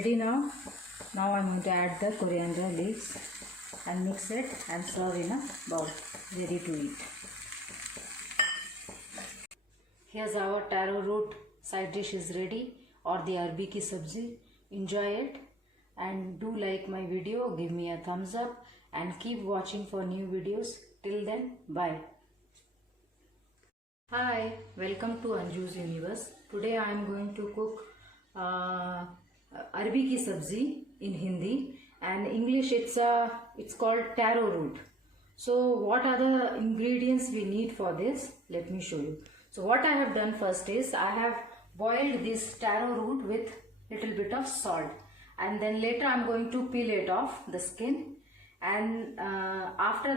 Ready now. Now I'm going to add the coriander leaves and mix it and serve in a bowl, ready to eat. Here's our taro root side dish is ready, or the Arbi Ki Sabzi. Enjoy it and do like my video, give me a thumbs up and keep watching for new videos. Till then, bye. Hi, welcome to Anjus universe. Today I am going to cook Arbi Ki Sabzi in Hindi, and English it's called taro root. So what are the ingredients we need for this? Let me show you. So what I have done first is I have boiled this taro root with little bit of salt, and then later I am going to peel it off the skin, and after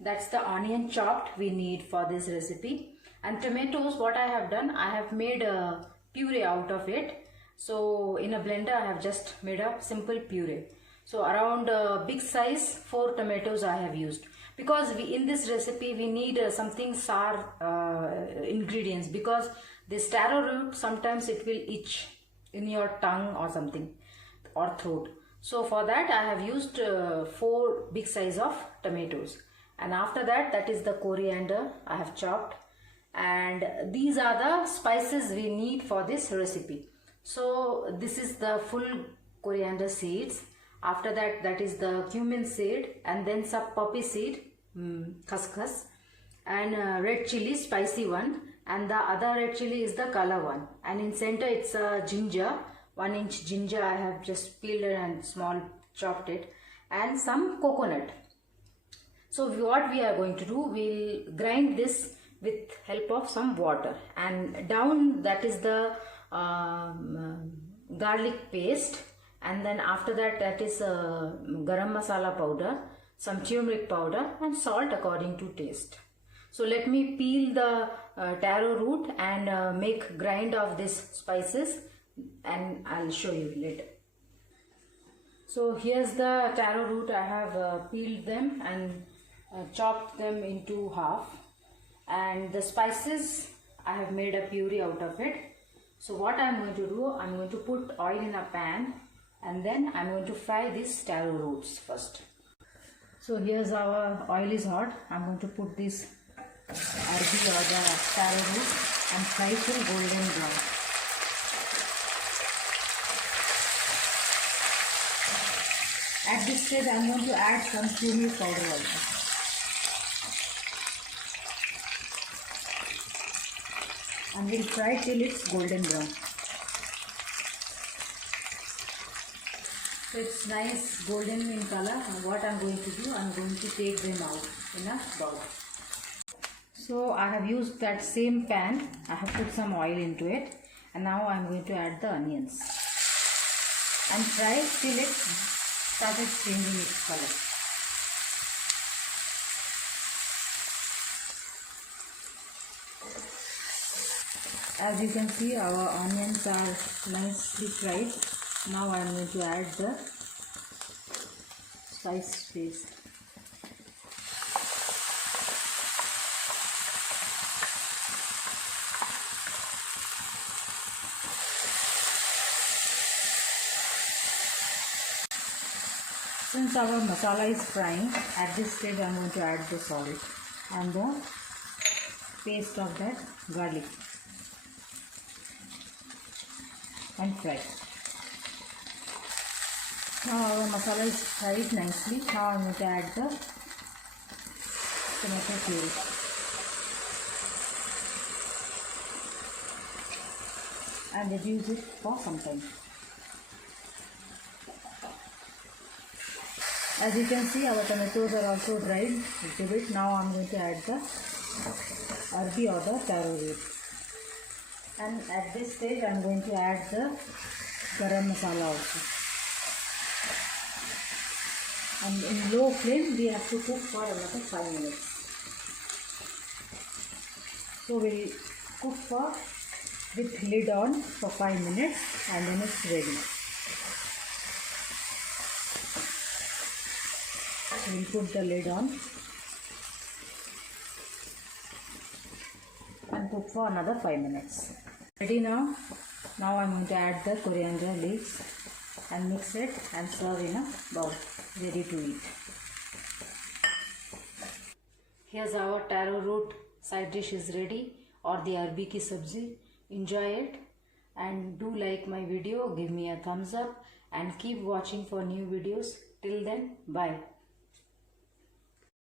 that's the onion chopped we need for this recipe. And tomatoes, what I have done, I have made a puree out of it. So in a blender I have just made a simple puree. So around big size 4 tomatoes I have used, because in this recipe we need something sour ingredients, because this taro root sometimes it will itch in your tongue or something, or throat. So for that I have used 4 big size of tomatoes, and after that is the coriander I have chopped, and these are the spices we need for this recipe. So this is the full coriander seeds. After that is the cumin seed, and then some poppy seed, khaskhas, and red chili, spicy one, and the other red chili is the color one, and in center it's a ginger, 1 inch ginger I have just peeled and small chopped it, and some coconut. So what we are going to do, we'll grind this with help of some water, and down that is the garlic paste, and then after that is garam masala powder, some turmeric powder, and salt according to taste. So let me peel the taro root and make grind of these spices, and I'll show you later. So here's the taro root. I have peeled them and chopped them into half, and the spices I have made a puree out of it. So what I'm going to do, I'm going to put oil in a pan, and then I'm going to fry these taro roots first. So here's our oil is hot. I'm going to put this arbi or the taro root and fry till golden brown. At this stage I'm going to add some turmeric powder also. And we'll fry till it's golden brown. So it's nice golden in color, and what I'm going to do, I'm going to take them out in a bowl. So I have used that same pan, I have put some oil into it, and now I'm going to add the onions and fry till it started changing its color. As you can see, our onions are nicely fried. Now I am going to add the spice paste. Since our masala is frying, at this stage I am going to add the salt and the paste of that garlic and fry. Now our masala is fried nicely. Now I am going to add the tomato puree. And reduce it for some time. As you can see, our tomatoes are also dried a little bit. Now I am going to add the arbi or the taro root. And at this stage I am going to add the garam masala also. And in low flame we have to cook for another 5 minutes. So we'll cook with lid on for 5 minutes, and then it's ready. So we'll put the lid on and cook for another 5 minutes. Ready now. Now I'm going to add the coriander leaves and mix it and serve in a bowl. Ready to eat. Here's our taro root side dish is ready, or the Arbi Ki Sabzi. Enjoy it and do like my video, give me a thumbs up and keep watching for new videos. Till then, bye.